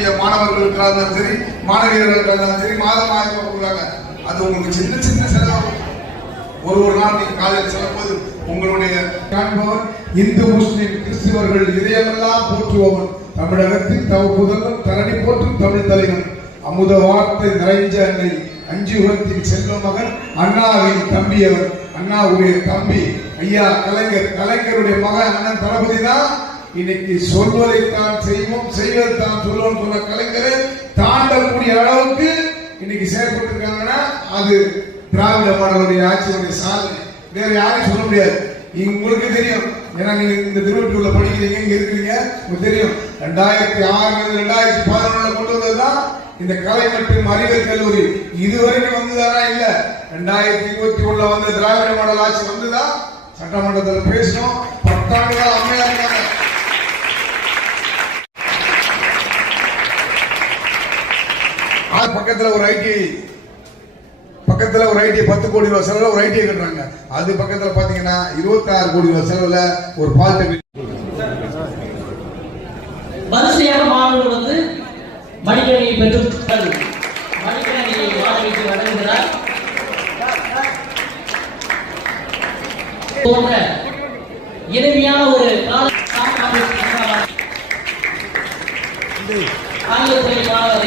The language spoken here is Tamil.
படிக்கக்கூடிய மாணவர்களுக்காக இருந்தாலும் சரி, மாணவியர்களுக்காக இருந்தாலும் சரி, மாதம் 1000 ரூபாய் கொடுக்குறாங்க. அது உங்களுக்கு சின்ன சின்ன செலவு. ஒரு நாள் நீங்க காலையில் செல்லும்போது உங்களுடைய காண்பவர் இந்து முஸ்லிம் கிறிஸ்துவர்கள் இதயமெல்லாம் போற்றுபவன், தமிழகத்தில் புதல்வன், தரணி போற்றும் தமிழ் தலைவன், அமுத வார்த்தை நிறைஞ்ச அன்னை, அஞ்சுகுலத்தின் செல்வ மகன், அண்ணாவின் தம்பியவர், அண்ணாவுடைய தம்பி ஐயா கலைஞருடைய மகன் அண்ணன் தளபதி தான். இன்னைக்கு சொல்வதைத்தான் செய்வோம், செய்வதைத்தான் சொல்லுவோம் சொன்ன கலைஞரை தாண்டக்கூடிய அளவுக்கு இன்னைக்கு செயல்பட்டிருக்காங்கன்னா அது திராவிட மாடலுடைய ஆட்சியுடைய சாதனை. வேற யாரையும் சொல்ல முடியாது. உங்களுக்கு தெரியும், ஏன்னா நீங்க இந்த திருவள்ளூர்ல படிக்கிறீங்க, இங்க இருக்கிறீங்க, உங்களுக்கு தெரியும். 2006 2011 கொண்டு வந்ததுதான் இந்த கலை மற்றும் அறிவியல் கல்லூரி. இதுவரைக்கும் வந்துதானா? இல்ல. 2021 வந்த திராவிட மாடல் ஆட்சி வந்துதான். சட்டமன்றத்தில் பேசணும். 10 ஆண்டுகள் அம்மையா இருக்காங்க. பக்கத்துல ஒரு ஐடி 10 கோடி ரூபாய் செலவுல ஒரு ஐடிஐ கட்டுறாங்க. அது பக்கத்துல பாத்தீங்கன்னா 26 கோடி ரூபாய் செலவுல ஒரு பாலிடெக்னிக். வரிசையாக மாணவர்கள் வந்து மடிக்கணியை பெற்று மடிக்கணியை வாடகைக்கு வழங்குகிறார். போன்ற இனிமையான ஒரு ஆங்கிலத்துறை மாணவர்